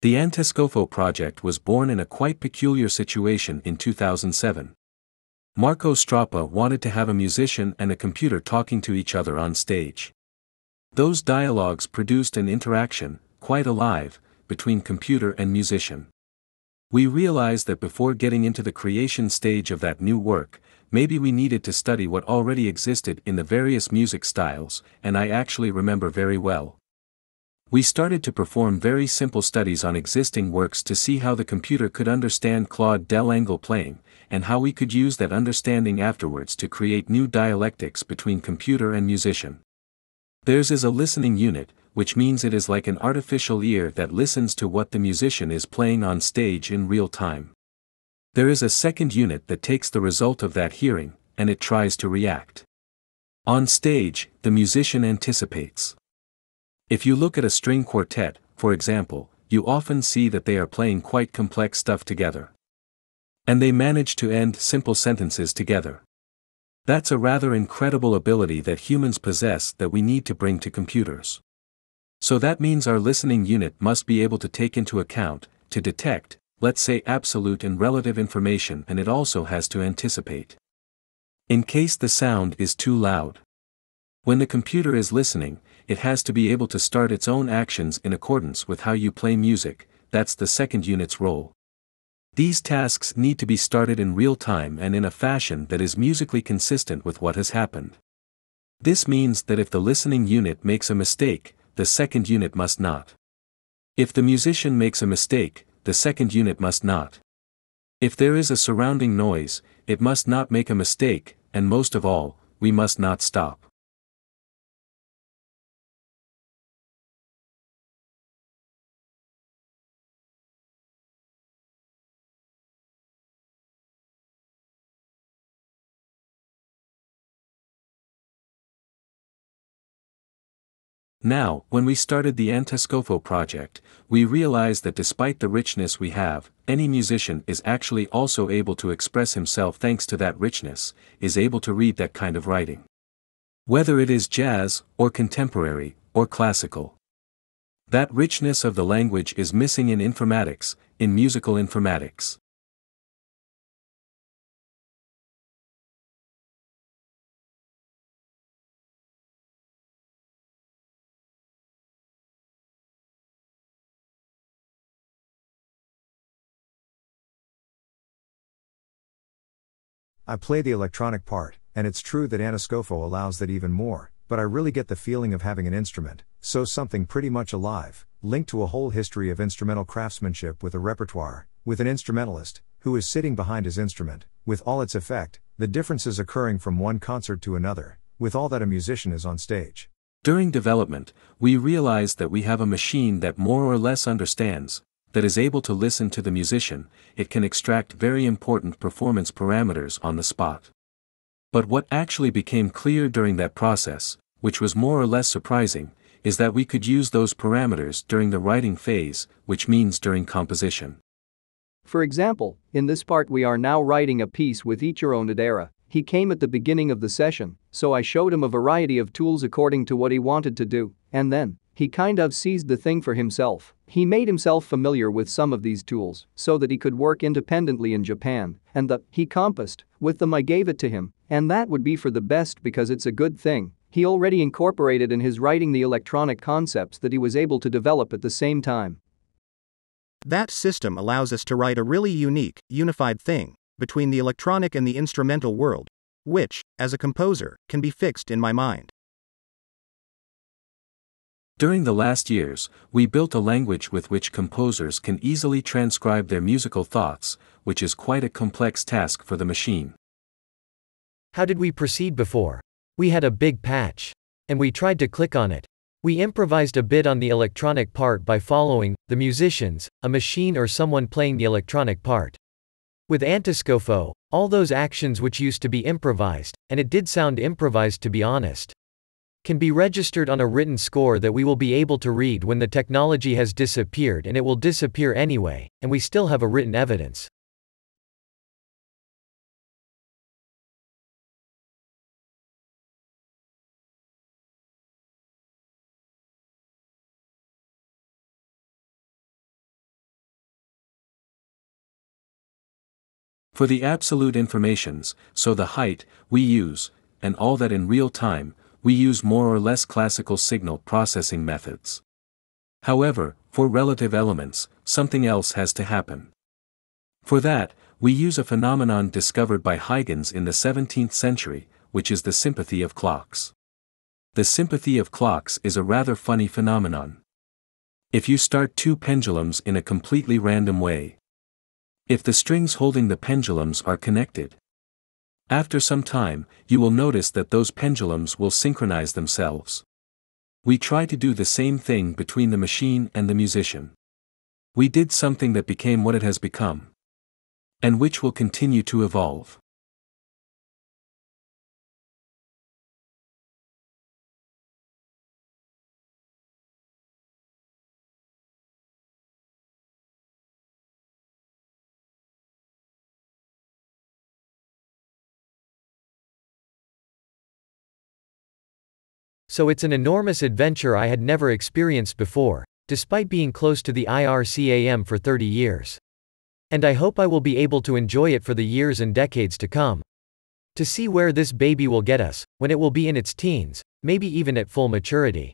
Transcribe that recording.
The Antescopo project was born in a quite peculiar situation in 2007. Marco Strappa wanted to have a musician and a computer talking to each other on stage. Those dialogues produced an interaction, quite alive, between computer and musician. We realized that before getting into the creation stage of that new work, maybe we needed to study what already existed in the various music styles, and I actually remember very well. We started to perform very simple studies on existing works to see how the computer could understand Claude Delangle playing, and how we could use that understanding afterwards to create new dialectics between computer and musician. Theirs is a listening unit, which means it is like an artificial ear that listens to what the musician is playing on stage in real time. There is a second unit that takes the result of that hearing, and it tries to react. On stage, the musician anticipates. If you look at a string quartet, for example, you often see that they are playing quite complex stuff together. And they manage to end simple sentences together. That's a rather incredible ability that humans possess that we need to bring to computers. So that means our listening unit must be able to take into account, to detect, let's say absolute and relative information, and it also has to anticipate. In case the sound is too loud. When the computer is listening, it has to be able to start its own actions in accordance with how you play music, that's the second unit's role. These tasks need to be started in real time and in a fashion that is musically consistent with what has happened. This means that if the listening unit makes a mistake, the second unit must not. If the musician makes a mistake, the second unit must not. If there is a surrounding noise, it must not make a mistake, and most of all, we must not stop. Now, when we started the Antescopo project, we realized that despite the richness we have, any musician is actually also able to express himself thanks to that richness, is able to read that kind of writing. Whether it is jazz, or contemporary, or classical. That richness of the language is missing in informatics, in musical informatics. I play the electronic part, and it's true that Antescopo allows that even more, but I really get the feeling of having an instrument, so something pretty much alive, linked to a whole history of instrumental craftsmanship with a repertoire, with an instrumentalist, who is sitting behind his instrument, with all its effect, the differences occurring from one concert to another, with all that a musician is on stage. During development, we realized that we have a machine that more or less understands, that is able to listen to the musician, it can extract very important performance parameters on the spot. But what actually became clear during that process, which was more or less surprising, is that we could use those parameters during the writing phase, which means during composition. For example, in this part we are now writing a piece with Ichiro Nadera. He came at the beginning of the session, so I showed him a variety of tools according to what he wanted to do, and then he kind of seized the thing for himself. He made himself familiar with some of these tools so that he could work independently in Japan, and he composed with them. I gave it to him, and that would be for the best because it's a good thing. He already incorporated in his writing the electronic concepts that he was able to develop at the same time. That system allows us to write a really unique, unified thing between the electronic and the instrumental world, which, as a composer, can be fixed in my mind. During the last years, we built a language with which composers can easily transcribe their musical thoughts, which is quite a complex task for the machine. How did we proceed before? We had a big patch. And we tried to click on it. We improvised a bit on the electronic part by following the musicians, a machine or someone playing the electronic part. With Antescopo, all those actions which used to be improvised, and it did sound improvised to be honest, can be registered on a written score that we will be able to read when the technology has disappeared, and it will disappear anyway, and we still have a written evidence. For the absolute informations, so the height, we use, and all that in real time, we use more or less classical signal processing methods. However, for relative elements, something else has to happen. For that, we use a phenomenon discovered by Huygens in the 17th century, which is the sympathy of clocks. The sympathy of clocks is a rather funny phenomenon. If you start two pendulums in a completely random way, if the strings holding the pendulums are connected, after some time, you will notice that those pendulums will synchronize themselves. We try to do the same thing between the machine and the musician. We did something that became what it has become, and which will continue to evolve. So it's an enormous adventure I had never experienced before, despite being close to the IRCAM for 30 years. And I hope I will be able to enjoy it for the years and decades to come. To see where this baby will get us, when it will be in its teens, maybe even at full maturity.